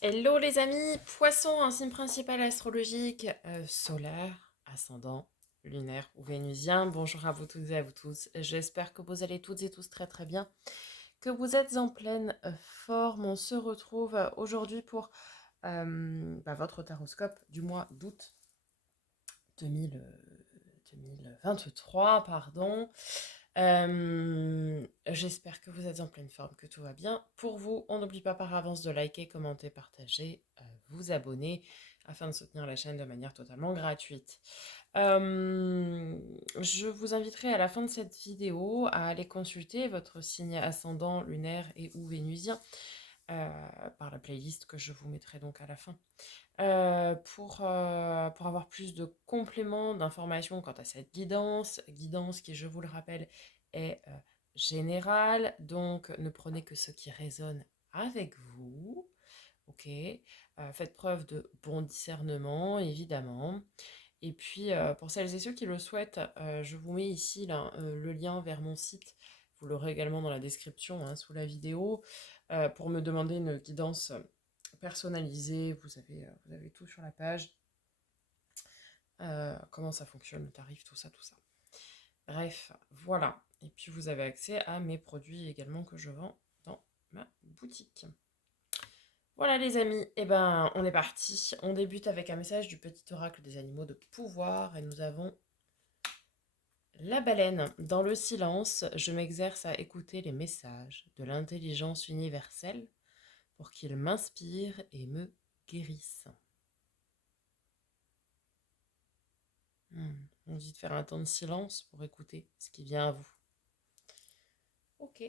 Hello les amis, Poisson, un signe principal astrologique, solaire, ascendant, lunaire ou vénusien. Bonjour à vous toutes et à vous tous. J'espère que vous allez toutes et tous très très bien, que vous êtes en pleine forme. On se retrouve aujourd'hui pour votre horoscope du mois d'août 2000, 2023, pardon. J'espère que vous êtes en pleine forme, que tout va bien. Pour vous, on n'oublie pas par avance de liker, commenter, partager, vous abonner afin de soutenir la chaîne de manière totalement gratuite. Je vous inviterai à la fin de cette vidéo à aller consulter votre signe ascendant, lunaire et ou vénusien par la playlist que je vous mettrai donc à la fin. Pour avoir plus de compléments d'informations quant à cette guidance qui, je vous le rappelle, est générale, donc ne prenez que ce qui résonne avec vous, ok. Faites preuve de bon discernement, évidemment. Et puis, pour celles et ceux qui le souhaitent, je vous mets ici là, le lien vers mon site. Vous l'aurez également dans la description, hein, sous la vidéo, pour me demander une guidance personnalisée. Vous avez tout sur la page. Comment ça fonctionne, le tarif, tout ça, tout ça. Bref, voilà. Et puis, vous avez accès à mes produits également que je vends dans ma boutique. Voilà les amis, et ben on est parti. On débute avec un message du petit oracle des animaux de pouvoir et nous avons la baleine. Dans le silence, je m'exerce à écouter les messages de l'intelligence universelle pour qu'ils m'inspirent et me guérissent. On dit de faire un temps de silence pour écouter ce qui vient à vous. Ok.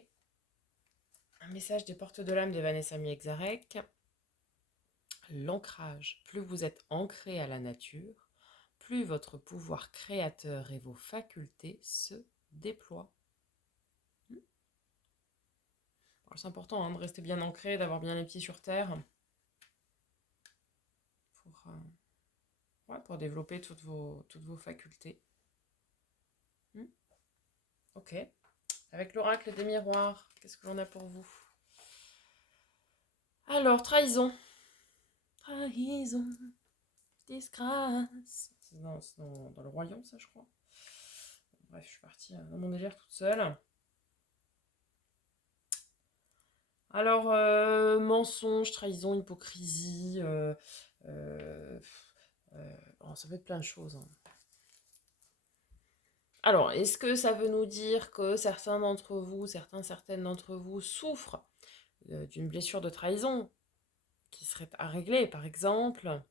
Un message des portes de l'âme de Vanessa Miexarek. L'ancrage. Plus vous êtes ancré à la nature, plus votre pouvoir créateur et vos facultés se déploient. C'est important, hein, de rester bien ancré, d'avoir bien les pieds sur terre pour développer toutes vos facultés. Ok. Avec l'oracle des miroirs, qu'est-ce que l'on a pour vous? Alors, trahison. Trahison, disgrâce. C'est dans le royaume, ça, je crois. Bref, je suis partie dans mon délire toute seule. Alors, mensonge, trahison, hypocrisie, ça peut être plein de choses, hein. Alors, est-ce que ça veut nous dire que certaines d'entre vous souffrent d'une blessure de trahison qui serait à régler, par exemple?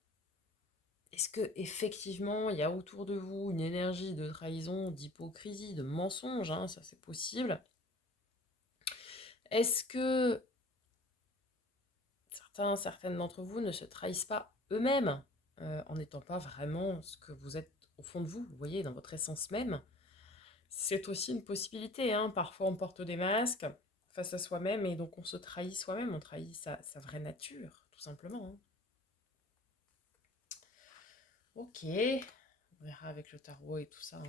Est-ce que effectivement il y a autour de vous une énergie de trahison, d'hypocrisie, de mensonge, hein, ça c'est possible? Est-ce que certaines d'entre vous ne se trahissent pas eux-mêmes en n'étant pas vraiment ce que vous êtes au fond de vous, vous voyez, dans votre essence même? C'est aussi une possibilité, hein. Parfois on porte des masques face à soi-même et donc on se trahit soi-même, on trahit sa vraie nature, tout simplement, hein. Ok, on verra avec le tarot et tout ça, hein.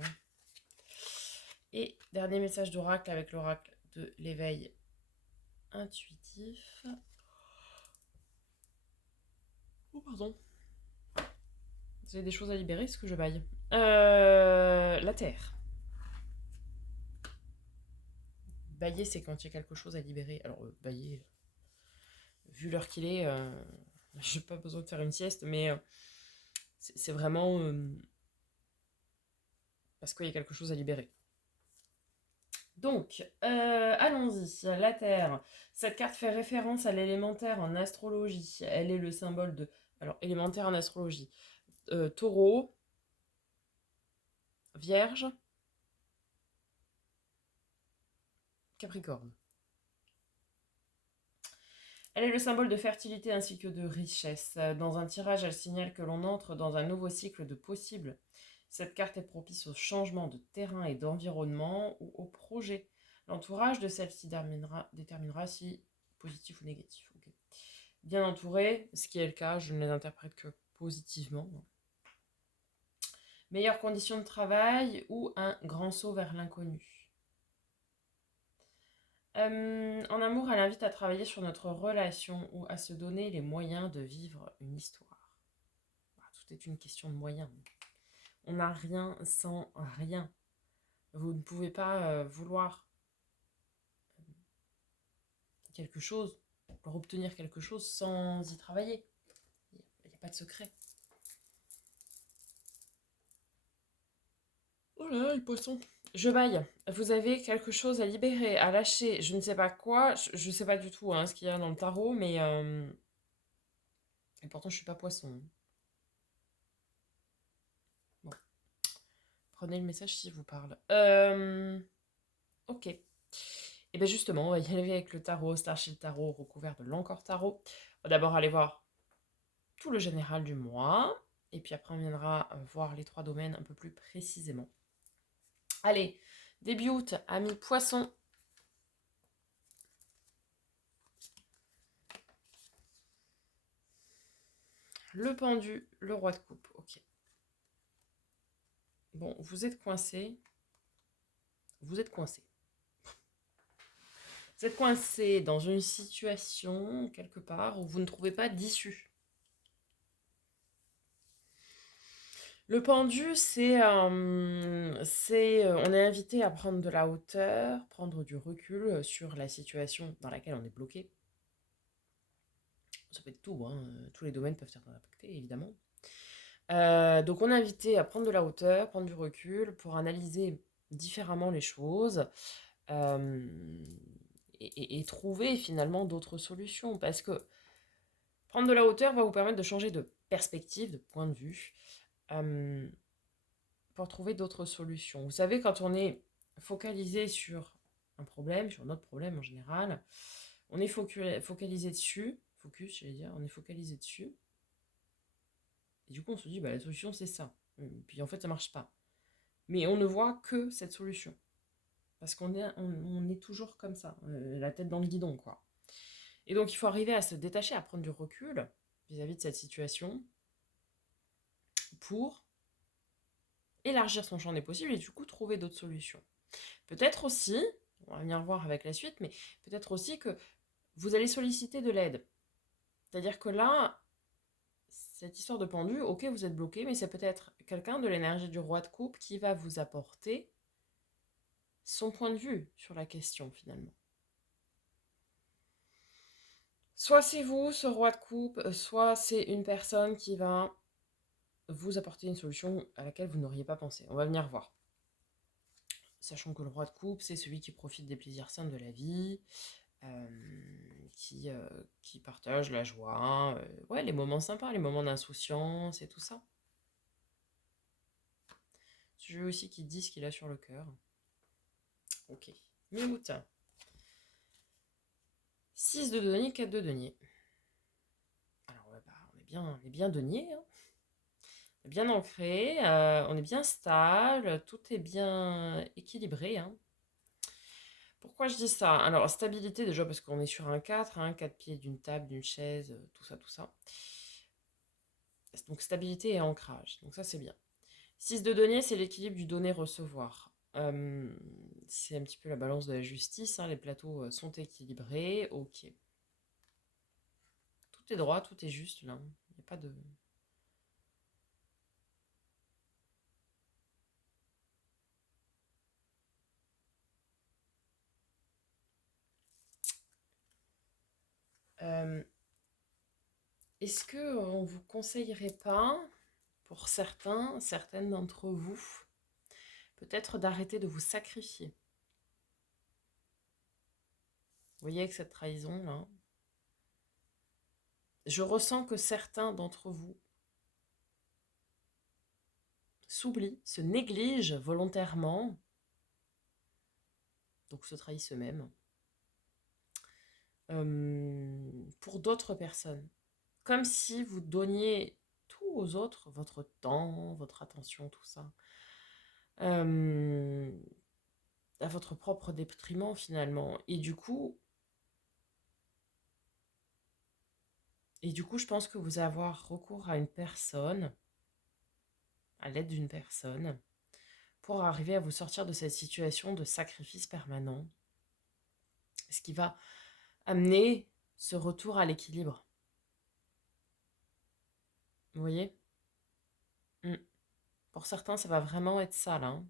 Et dernier message d'oracle avec l'oracle de l'éveil intuitif. Oh, pardon. Vous avez des choses à libérer, ce que je baille. La terre. Bailler, c'est quand il y a quelque chose à libérer. Alors, bailler, vu l'heure qu'il est, j'ai pas besoin de faire une sieste, mais c'est vraiment parce qu'il y a quelque chose à libérer. Donc, allons-y. La Terre. Cette carte fait référence à l'élémentaire en astrologie. Elle est le symbole de... Alors, élémentaire en astrologie. Taureau, Vierge, Capricorne. Elle est le symbole de fertilité ainsi que de richesse. Dans un tirage, elle signale que l'on entre dans un nouveau cycle de possibles. Cette carte est propice au changement de terrain et d'environnement ou au projet. L'entourage de celle-ci déterminera si positif ou négatif. Okay. Bien entouré, ce qui est le cas, je ne les interprète que positivement. Meilleures conditions de travail ou un grand saut vers l'inconnu. En amour, elle invite à travailler sur notre relation ou à se donner les moyens de vivre une histoire. Tout est une question de moyens. On n'a rien sans rien. Vous ne pouvez pas vouloir quelque chose, pour obtenir quelque chose sans y travailler. Il n'y a pas de secret. Oh là là, les poissons. Je baille. Vous avez quelque chose à libérer, à lâcher. Je ne sais pas quoi. Je ne sais pas du tout ce qu'il y a dans le tarot, mais... Et pourtant, je suis pas poisson. Bon, prenez le message s'il vous parle. Ok. Et bien justement, on va y aller avec le tarot, Starship Tarot, recouvert de l'encore tarot. On va d'abord aller voir tout le général du mois. Et puis après, on viendra voir les 3 domaines un peu plus précisément. Allez, début août, amis poissons. Le pendu, le roi de coupe. Ok. Bon, vous êtes coincé. Vous êtes coincé. Vous êtes coincé dans une situation, quelque part, où vous ne trouvez pas d'issue. Le pendu, on est invité à prendre de la hauteur, prendre du recul sur la situation dans laquelle on est bloqué. Ça peut être tout, tous les domaines peuvent être impactés, évidemment. Donc on est invité à prendre de la hauteur, prendre du recul pour analyser différemment les choses euh, et trouver finalement d'autres solutions. Parce que prendre de la hauteur va vous permettre de changer de perspective, de point de vue, euh, pour trouver d'autres solutions. Vous savez, quand on est focalisé sur un problème, sur notre problème en général, on est focalisé dessus, focus, j'allais dire, on est focalisé dessus, et du coup on se dit, bah, la solution c'est ça. Et puis en fait ça marche pas. Mais on ne voit que cette solution. Parce on est toujours comme ça, la tête dans le guidon, quoi. Et donc il faut arriver à se détacher, à prendre du recul vis-à-vis de cette situation pour élargir son champ des possibles et du coup trouver d'autres solutions. Peut-être aussi, on va venir voir avec la suite, mais peut-être aussi que vous allez solliciter de l'aide. C'est-à-dire que là, cette histoire de pendu, ok, vous êtes bloqué, mais c'est peut-être quelqu'un de l'énergie du roi de coupe qui va vous apporter son point de vue sur la question finalement. Soit c'est vous, ce roi de coupe, soit c'est une personne qui va vous apporter une solution à laquelle vous n'auriez pas pensé. On va venir voir. Sachant que le roi de coupe, c'est celui qui profite des plaisirs simples de la vie, euh, qui partage la joie, ouais, les moments sympas, les moments d'insouciance et tout ça. Ce jeu aussi qui dit ce qu'il a sur le cœur. Ok. Mi-août. 6 de denier, 4 de denier. Alors, ouais, bah, on est bien denier, hein. On est bien ancré, on est bien stable, tout est bien équilibré, hein. Pourquoi je dis ça? Alors, stabilité, déjà parce qu'on est sur un 4, 4 pieds d'une table, d'une chaise, tout ça, tout ça. Donc, stabilité et ancrage. Donc, ça, c'est bien. 6 de denier, c'est l'équilibre du donner-recevoir. C'est un petit peu la balance de la justice, hein. Les plateaux sont équilibrés. Ok. Tout est droit, tout est juste, là. Il n'y a pas de... Euh, Est-ce que on vous conseillerait pas, pour certaines d'entre vous, peut-être d'arrêter de vous sacrifier? Vous voyez, avec cette trahison là, je ressens que certains d'entre vous s'oublient, se négligent volontairement, donc se trahissent eux-mêmes, pour d'autres personnes. Comme si vous donniez tout aux autres, votre temps, votre attention, tout ça, euh, à votre propre détriment finalement. Et du coup, je pense que vous allez avoir recours à une personne, à l'aide d'une personne, pour arriver à vous sortir de cette situation de sacrifice permanent ce qui va amener ce retour à l'équilibre. Vous voyez? Mm. Pour certains, ça va vraiment être ça, là. Hein.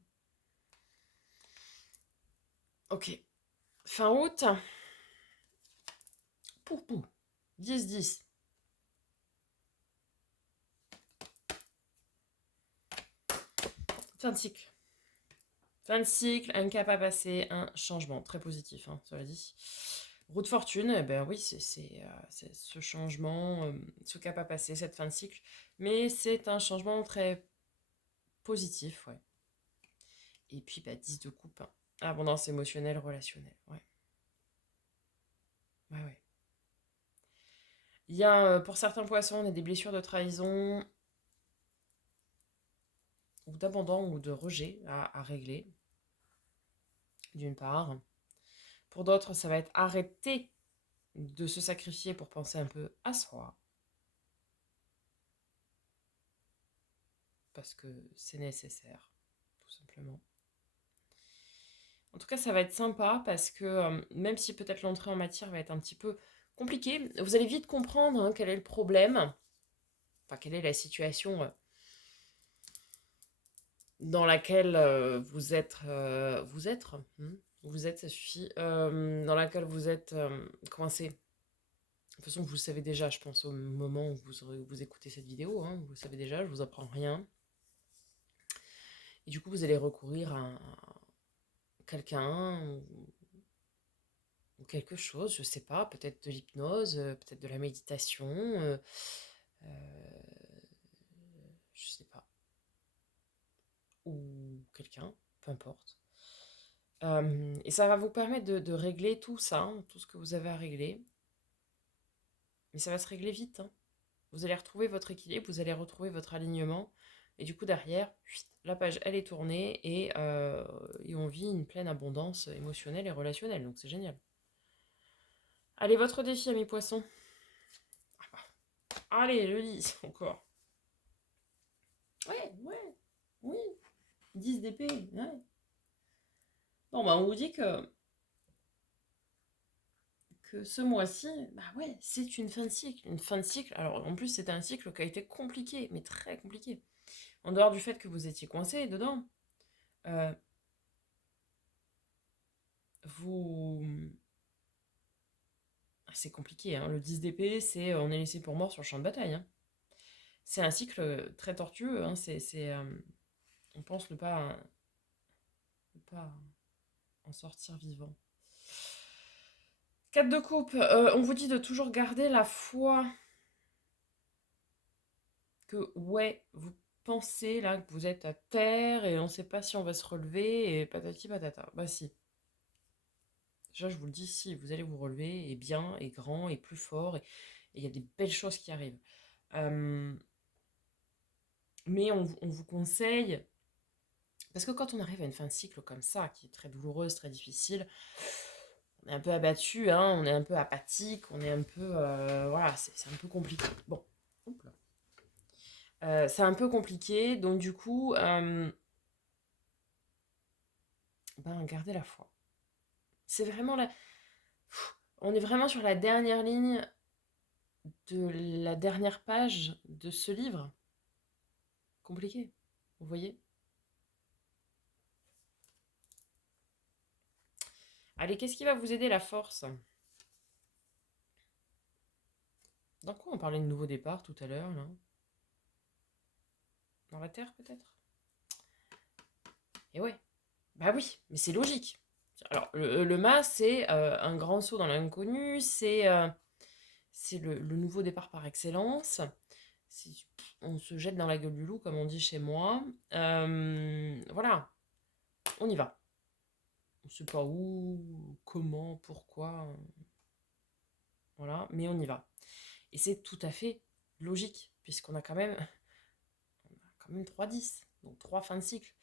Ok. Fin août. Pou. 10-10. Fin de cycle. Fin de cycle, un cap à passer, un changement. Très positif, hein, cela dit. Roue de fortune, eh ben oui, c'est ce changement, ce cap à passer, cette fin de cycle. Mais c'est un changement très positif, ouais. Et puis, 10 de coupe. Hein. Abondance émotionnelle, relationnelle, ouais. Ouais, ouais. Il y a, pour certains poissons, on a des blessures de trahison, ou d'abandon, ou de rejet à régler, d'une part. Pour d'autres, ça va être arrêter de se sacrifier pour penser un peu à soi. Parce que c'est nécessaire, tout simplement. En tout cas, ça va être sympa parce que même si peut-être l'entrée en matière va être un petit peu compliquée, vous allez vite comprendre quel est le problème, enfin quelle est la situation dans laquelle vous êtes, vous êtes, ça suffit, dans laquelle vous êtes coincé. De toute façon, vous le savez déjà, je pense, au moment où vous écoutez cette vidéo, hein, vous le savez déjà, je vous apprends rien. Et du coup, vous allez recourir à quelqu'un ou quelque chose, je sais pas, peut-être de l'hypnose, peut-être de la méditation, je sais pas, ou quelqu'un, peu importe. Et ça va vous permettre de régler tout ça, hein, tout ce que vous avez à régler. Mais ça va se régler vite. Hein. Vous allez retrouver votre équilibre, vous allez retrouver votre alignement. Et du coup, derrière, la page, elle est tournée et on vit une pleine abondance émotionnelle et relationnelle. Donc c'est génial. Allez, votre défi, amis poissons. Allez, le 10 encore. Ouais, oui. 10 d'épée, ouais. Bon, on vous dit que ce mois-ci, ouais, c'est une fin de cycle. Une fin de cycle, alors en plus, c'était un cycle qui a été compliqué, mais très compliqué. En dehors du fait que vous étiez coincé dedans, euh, vous. C'est compliqué, hein. Le 10 d'épée, c'est on est laissé pour mort sur le champ de bataille. Hein. C'est un cycle très tortueux. Hein. On pense ne pas en sortir vivant. 4 de coupe, on vous dit de toujours garder la foi que, ouais, vous pensez là que vous êtes à terre et on ne sait pas si on va se relever et patati patata. Bah si. Déjà, je vous le dis, si, vous allez vous relever et bien, et grand, et plus fort, et il y a des belles choses qui arrivent. Mais on vous conseille, parce que quand on arrive à une fin de cycle comme ça, qui est très douloureuse, très difficile, on est un peu abattu, hein, on est un peu apathique, on est un peu... voilà, c'est un peu compliqué. Bon, c'est un peu compliqué, donc du coup, gardez la foi. C'est vraiment la... On est vraiment sur la dernière ligne de la dernière page de ce livre. Compliqué, vous voyez? Allez, qu'est-ce qui va vous aider, la force? Dans quoi on parlait de nouveau départ tout à l'heure, là? Dans la Terre, peut-être? Et ouais. Bah oui, mais c'est logique. Alors, le mât, c'est un grand saut dans l'inconnu, c'est le nouveau départ par excellence. On se jette dans la gueule du loup, comme on dit chez moi. Voilà, on y va. On ne sait pas où, comment, pourquoi. Voilà, mais on y va. Et c'est tout à fait logique, puisqu'on a quand même 3-10, donc 3 fins de cycle.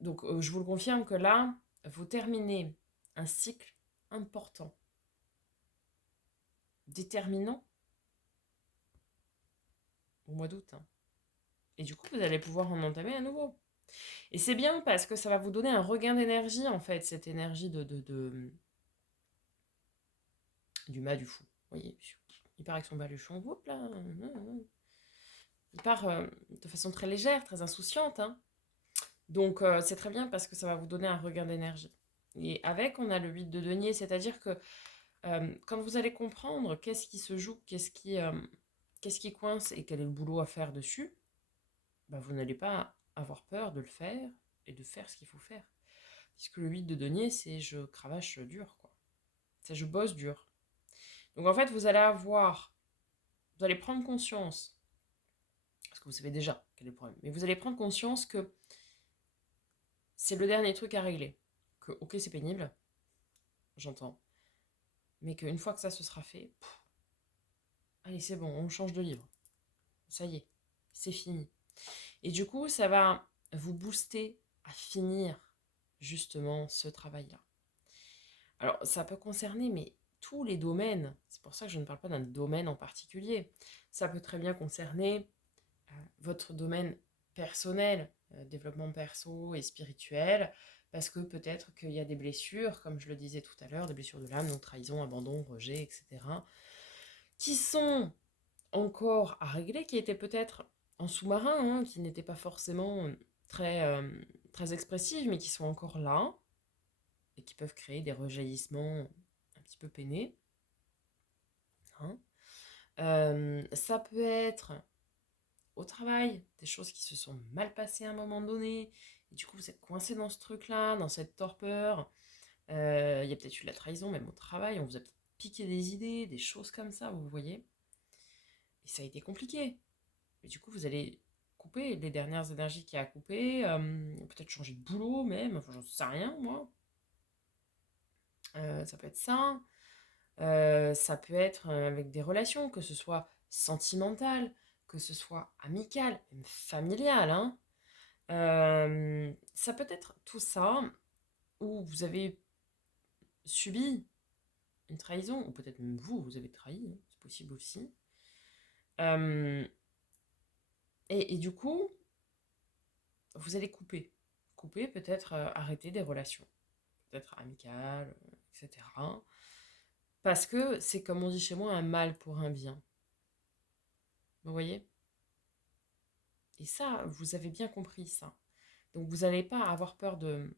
Donc je vous le confirme que là, vous terminez un cycle important, déterminant au mois d'août. Hein. Et du coup, vous allez pouvoir en entamer à nouveau. Et c'est bien parce que ça va vous donner un regain d'énergie, en fait, cette énergie du mât, du fou. Vous voyez, il part avec son baluchon, hop là, il part de façon très légère, très insouciante, hein. Donc c'est très bien parce que ça va vous donner un regain d'énergie. Et avec, on a le 8 de denier, c'est-à-dire que quand vous allez comprendre qu'est-ce qui se joue, qu'est-ce qui coince et quel est le boulot à faire dessus, bah, vous n'allez pas avoir peur de le faire et de faire ce qu'il faut faire. Puisque le 8 de denier, c'est je cravache dur, quoi. C'est je bosse dur. Donc en fait, vous allez prendre conscience, parce que vous savez déjà quel est le problème, mais vous allez prendre conscience que c'est le dernier truc à régler. Que ok, c'est pénible, j'entends, mais qu'une fois que ça se sera fait, allez, c'est bon, on change de livre. Ça y est, c'est fini. Et du coup, ça va vous booster à finir justement ce travail-là. Alors, ça peut concerner, mais tous les domaines. C'est pour ça que je ne parle pas d'un domaine en particulier. Ça peut très bien concerner votre domaine personnel, développement perso et spirituel, parce que peut-être qu'il y a des blessures, comme je le disais tout à l'heure, des blessures de l'âme, donc trahison, abandon, rejet, etc., qui sont encore à régler, qui étaient peut-être en sous-marin, hein, qui n'étaient pas forcément très, très expressives, mais qui sont encore là, et qui peuvent créer des rejaillissements un petit peu peinés. Hein. Ça peut être au travail, des choses qui se sont mal passées à un moment donné, et du coup vous êtes coincé dans ce truc-là, dans cette torpeur. Il y a peut-être eu de la trahison, même au travail, on vous a peut-être piqué des idées, des choses comme ça, vous voyez. Et ça a été compliqué. Et du coup, vous allez couper les dernières énergies qu'il y a à couper, peut-être changer de boulot même, enfin j'en sais rien moi. Ça peut être ça. Ça peut être avec des relations, que ce soit sentimentales, que ce soit amicales, même familiales, hein. Ça peut être tout ça où vous avez subi une trahison, ou peut-être même vous avez trahi, hein, c'est possible aussi. Euh, et du coup, vous allez couper. Couper, peut-être arrêter des relations, peut-être amicales, etc. Parce que c'est, comme on dit chez moi, un mal pour un bien. Vous voyez? Et ça, vous avez bien compris ça. Donc vous n'allez pas avoir peur de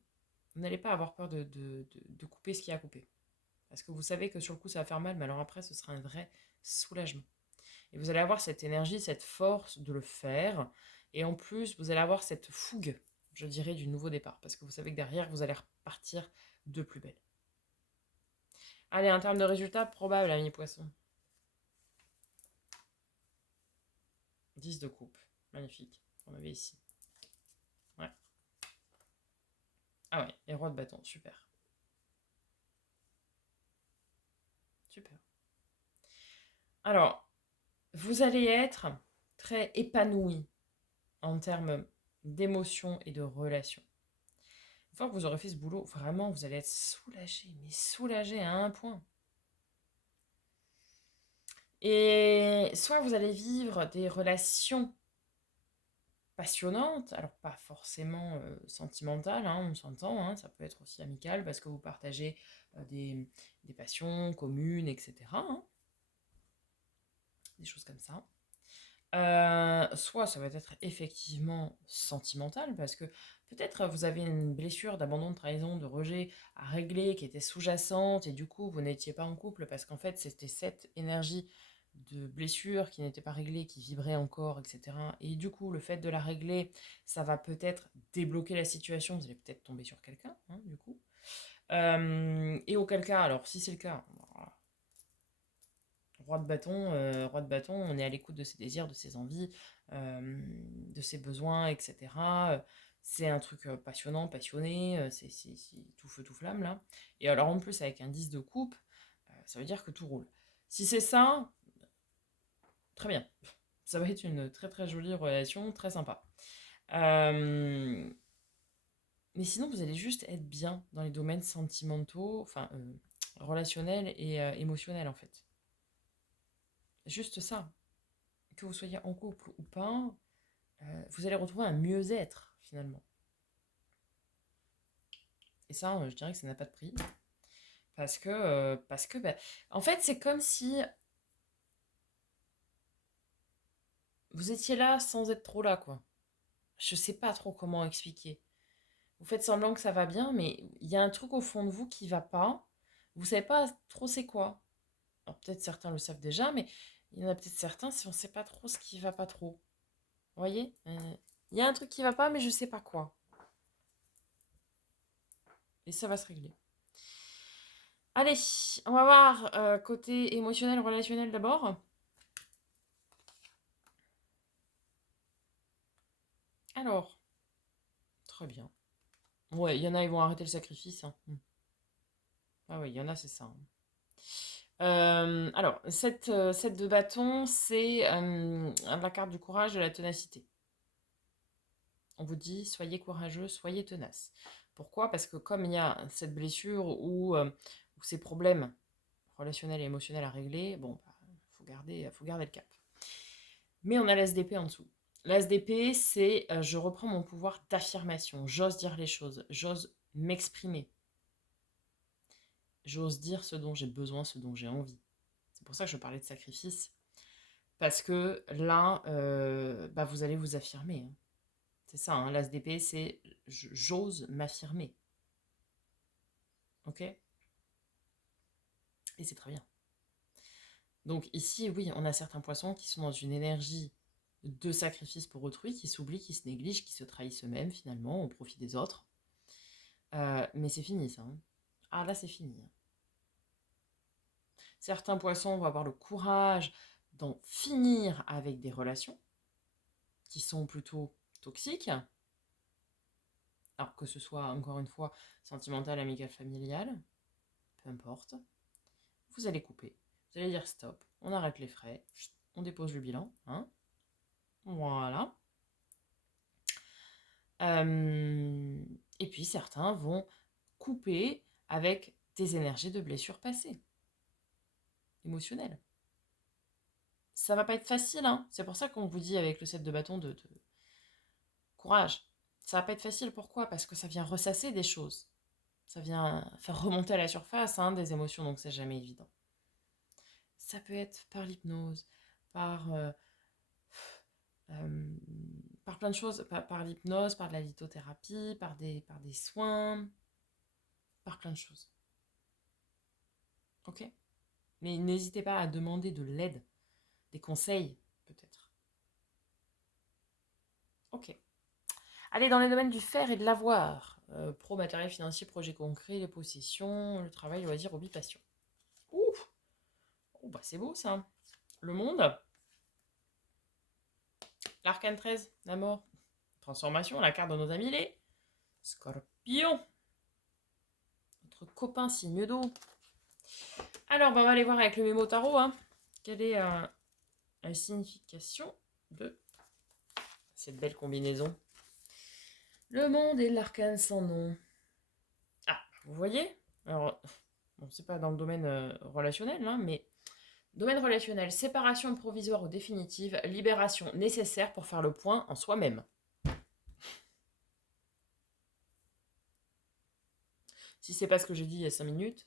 couper ce qui a coupé. Parce que vous savez que sur le coup, ça va faire mal, mais alors après, ce sera un vrai soulagement. Et vous allez avoir cette énergie, cette force de le faire. Et en plus, vous allez avoir cette fougue, je dirais, du nouveau départ. Parce que vous savez que derrière, vous allez repartir de plus belle. Allez, en termes de résultats, probable, ami poisson. 10 de coupe. Magnifique. On avait ici. Ouais. Ah ouais, et roi de bâton. Super. Super. Alors, vous allez être très épanoui en termes d'émotions et de relations. Une fois que vous aurez fait ce boulot, vraiment, vous allez être soulagé, mais soulagé à un point. Et soit vous allez vivre des relations passionnantes, alors pas forcément sentimentales, hein, on s'entend, hein, ça peut être aussi amical parce que vous partagez des passions communes, etc. Hein, des choses comme ça. Soit ça va être effectivement sentimental parce que peut-être vous avez une blessure d'abandon, de trahison, de rejet à régler qui était sous-jacente et du coup vous n'étiez pas en couple parce qu'en fait c'était cette énergie de blessure qui n'était pas réglée, qui vibrait encore, etc. Et du coup le fait de la régler, ça va peut-être débloquer la situation, vous allez peut-être tomber sur quelqu'un, hein, du coup. Et auquel cas, alors si c'est le cas, roi de bâton, on est à l'écoute de ses désirs, de ses envies, de ses besoins, etc. C'est un truc passionnant, passionné, c'est tout feu, tout flamme là. Et alors en plus avec un 10 de coupe, ça veut dire que tout roule. Si c'est ça, très bien. Ça va être une très très jolie relation, très sympa. Mais sinon, vous allez juste être bien dans les domaines sentimentaux, enfin relationnels et émotionnels en fait. Juste ça. Que vous soyez en couple ou pas, vous allez retrouver un mieux-être finalement. Et ça, je dirais que ça n'a pas de prix. Parce que bah, en fait, c'est comme si vous étiez là sans être trop là, quoi. Je sais pas trop comment expliquer. Vous faites semblant que ça va bien, mais il y a un truc au fond de vous qui va pas. Vous savez pas trop c'est quoi. Alors peut-être certains le savent déjà, mais il y en a peut-être certains si on sait pas trop ce qui va pas trop. Vous voyez? Il y a un truc qui va pas, mais je sais pas quoi. Et ça va se régler. Allez, on va voir côté émotionnel, relationnel d'abord. Alors, très bien. Ouais, il y en a, ils vont arrêter le sacrifice, hein. Ah oui, il y en a, c'est ça, hein. Alors, cette de bâton, c'est la carte du courage, de la ténacité. On vous dit, soyez courageux, soyez tenace. Pourquoi? Parce que comme il y a cette blessure ou ces problèmes relationnels et émotionnels à régler, bon, bah, faut garder le cap. Mais on a l'ASDP en dessous. L'ASDP, c'est je reprends mon pouvoir d'affirmation. J'ose dire les choses. J'ose m'exprimer. J'ose dire ce dont j'ai besoin, ce dont j'ai envie. C'est pour ça que je parlais de sacrifice. Parce que là, bah, vous allez vous affirmer, hein. C'est ça, hein, l'ASDP, c'est j'ose m'affirmer. Ok? Et c'est très bien. Donc ici, oui, on a certains poissons qui sont dans une énergie de sacrifice pour autrui, qui s'oublient, qui se négligent, qui se trahissent eux-mêmes finalement au profit des autres. Mais c'est fini ça, hein. Ah là, c'est fini, hein. Certains poissons vont avoir le courage d'en finir avec des relations qui sont plutôt toxiques, alors que ce soit encore une fois sentimental, amical, familial, peu importe. Vous allez couper, vous allez dire stop, on arrête les frais, on dépose le bilan, hein. Voilà. Et puis certains vont couper avec des énergies de blessures passées, émotionnelles. Ça va pas être facile, hein. C'est pour ça qu'on vous dit avec le set de bâton de courage. Ça va pas être facile, pourquoi? Parce que ça vient ressasser des choses. Ça vient faire remonter à la surface, hein, des émotions, donc c'est jamais évident. Ça peut être par l'hypnose, par, euh, par plein de choses, par l'hypnose, par de la lithothérapie, par des soins, par plein de choses. Ok? Mais n'hésitez pas à demander de l'aide, des conseils, peut-être. Ok. Allez, dans les domaines du faire et de l'avoir. Pro, matériel financier, projet concret, les possessions, le travail, loisirs, hobby, passion. Ouh, oh, bah c'est beau ça. Le monde, l'arcane 13, la mort, transformation, la carte de nos amis, les scorpions. Notre copain signe d'eau. Alors, bah, on va aller voir avec le mémo tarot, hein. Quelle est la signification de cette belle combinaison? Le monde et l'arcane sans nom. Ah, vous voyez? Alors, bon, c'est pas dans le domaine relationnel, hein, mais domaine relationnel, séparation provisoire ou définitive, libération nécessaire pour faire le point en soi-même. Si c'est pas ce que j'ai dit il y a 5 minutes.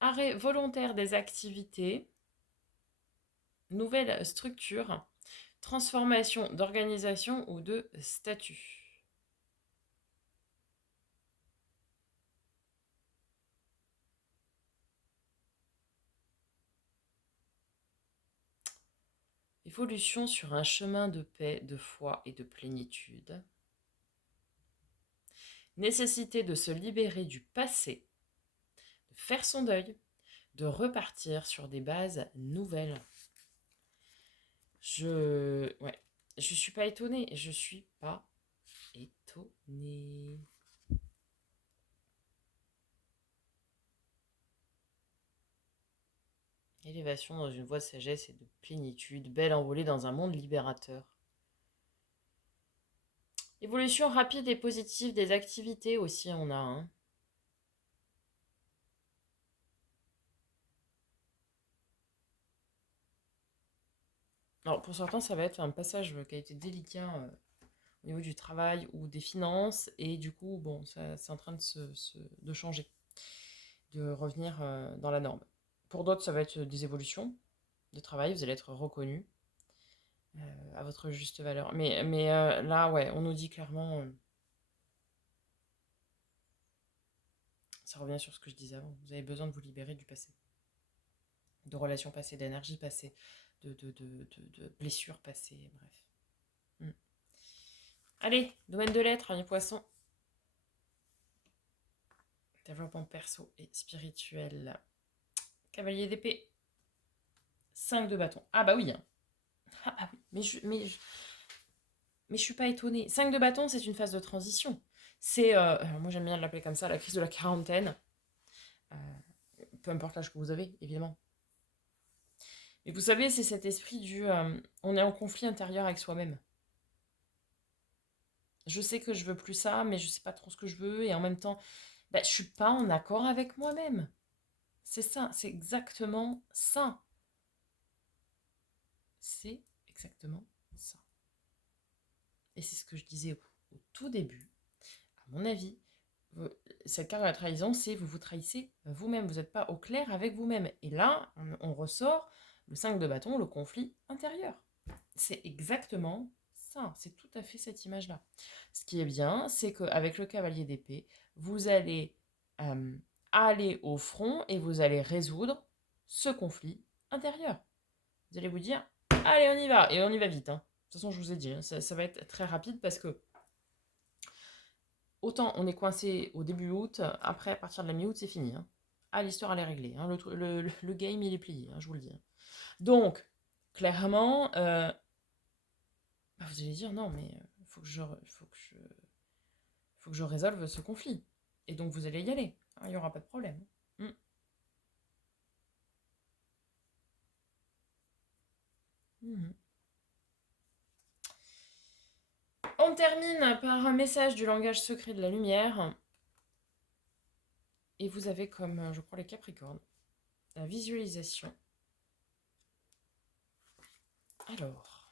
Arrêt volontaire des activités, nouvelle structure, transformation d'organisation ou de statut. Évolution sur un chemin de paix, de foi et de plénitude. Nécessité de se libérer du passé, de faire son deuil, de repartir sur des bases nouvelles. Je suis pas étonnée. Je suis pas étonnée. Élévation dans une voie de sagesse et de plénitude, belle envolée dans un monde libérateur. Évolution rapide et positive des activités aussi, on a, hein. Alors pour certains, ça va être un passage qui a été délicat au niveau du travail ou des finances. Et du coup, bon, c'est en train de changer, de revenir dans la norme. Pour d'autres, ça va être des évolutions de travail, vous allez être reconnu à votre juste valeur. Mais là, ouais, on nous dit clairement, ça revient sur ce que je disais avant, vous avez besoin de vous libérer du passé, de relations passées, d'énergie passée, de blessures passées, bref. Allez, domaine de l'être, les poissons. Développement perso et spirituel. Cavalier d'épée. 5 de bâton. Ah bah oui. Hein. Ah oui, mais je suis pas étonnée. 5 de bâton, c'est une phase de transition. C'est, alors moi j'aime bien l'appeler comme ça, la crise de la quarantaine. Peu importe l'âge que vous avez, évidemment. Et vous savez, c'est cet esprit du... on est en conflit intérieur avec soi-même. Je sais que je veux plus ça, mais je sais pas trop ce que je veux. Et en même temps, bah, je suis pas en accord avec moi-même. C'est ça, c'est exactement ça. C'est exactement ça. Et c'est ce que je disais au tout début. À mon avis, cette carte de la trahison, c'est vous vous trahissez vous-même. Vous n'êtes pas au clair avec vous-même. Et là, on ressort le 5 de bâton, le conflit intérieur. C'est exactement ça. C'est tout à fait cette image-là. Ce qui est bien, c'est qu'avec le cavalier d'épée, vous allez aller au front et vous allez résoudre ce conflit intérieur. Vous allez vous dire, allez, on y va. Et on y va vite. Hein. De toute façon, je vous ai dit, hein, ça va être très rapide parce que autant on est coincé au début août, après, à partir de la mi-août, c'est fini. Hein. Ah, l'histoire, elle est réglée. Hein. Le game, il est plié, hein, je vous le dis. Hein. Donc, clairement, vous allez dire, non, mais il faut que je résolve ce conflit. Et donc, vous allez y aller. Il n'y aura pas de problème. Mm. Mhm. On termine par un message du langage secret de la lumière. Et vous avez comme, je crois, les Capricornes, la visualisation. Alors,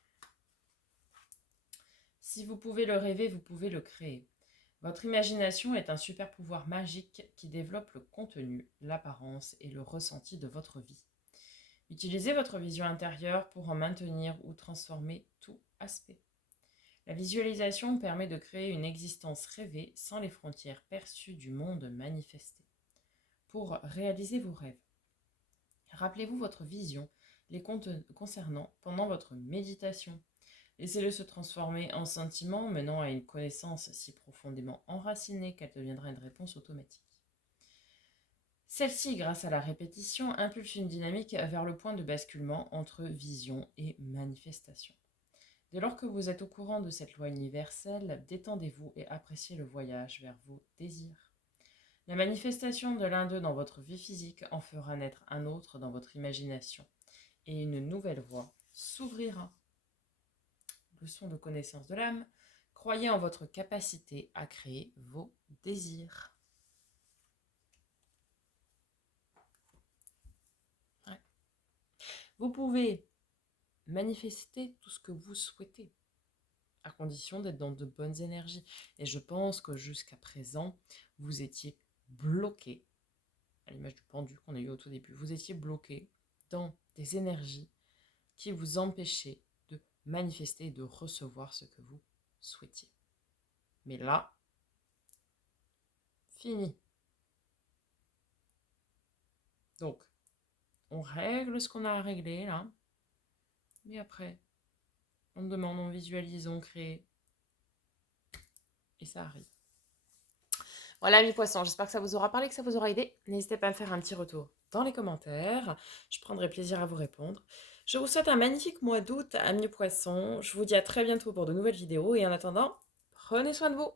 si vous pouvez le rêver, vous pouvez le créer. Votre imagination est un super pouvoir magique qui développe le contenu, l'apparence et le ressenti de votre vie. Utilisez votre vision intérieure pour en maintenir ou transformer tout aspect. La visualisation permet de créer une existence rêvée sans les frontières perçues du monde manifesté. Pour réaliser vos rêves, rappelez-vous votre vision les concernant pendant votre méditation. Laissez-le se transformer en sentiment menant à une connaissance si profondément enracinée qu'elle deviendra une réponse automatique. Celle-ci, grâce à la répétition, impulse une dynamique vers le point de basculement entre vision et manifestation. Dès lors que vous êtes au courant de cette loi universelle, détendez-vous et appréciez le voyage vers vos désirs. La manifestation de l'un d'eux dans votre vie physique en fera naître un autre dans votre imagination, et une nouvelle voie s'ouvrira. Leçon de connaissance de l'âme, croyez en votre capacité à créer vos désirs. Ouais. Vous pouvez manifester tout ce que vous souhaitez, à condition d'être dans de bonnes énergies. Et je pense que jusqu'à présent, vous étiez bloqué, à l'image du pendu qu'on a eu au tout début, vous étiez bloqué dans des énergies qui vous empêchaient de manifester et de recevoir ce que vous souhaitiez. Mais là, fini. Donc, on règle ce qu'on a à régler là. Et après, on demande, on visualise, on crée. Et ça arrive. Voilà les poissons, j'espère que ça vous aura parlé, que ça vous aura aidé. N'hésitez pas à me faire un petit retour dans les commentaires. Je prendrai plaisir à vous répondre. Je vous souhaite un magnifique mois d'août, amis poissons. Je vous dis à très bientôt pour de nouvelles vidéos. Et en attendant, prenez soin de vous.